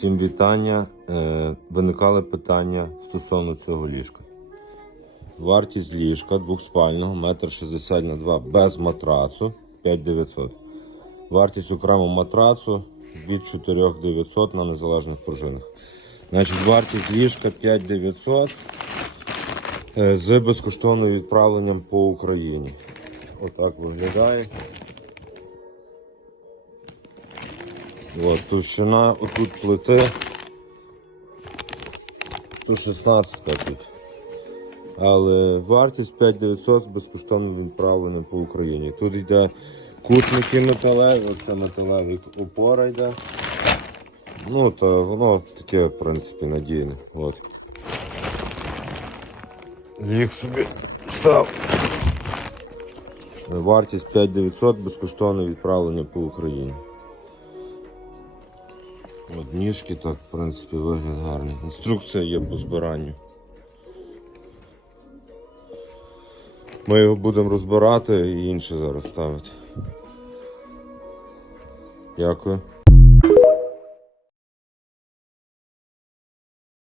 Всім вітання. Е, Виникали питання стосовно цього ліжка. Вартість ліжка двохспального 1,60 на 2 без матрацу 5900. Вартість окремо матрацу від 4900 на незалежних пружинах. Значить, вартість ліжка 5900 е, з безкоштовним відправленням по Україні. Отак виглядає. От, товщина отут плити. Тут 16 тут. Але вартість 5900 з безкоштовним відправленням по Україні. Тут йде кутники металеві, оце металеві опора йде. Ну, та воно таке, в принципі, надійне. От. Ліг собі став. Вартість 5900 безкоштовне відправлення по Україні. От ніжки так, в принципі, вигляд гарний. Інструкція є по збиранню. Ми його будемо розбирати і інше зараз ставити. Дякую.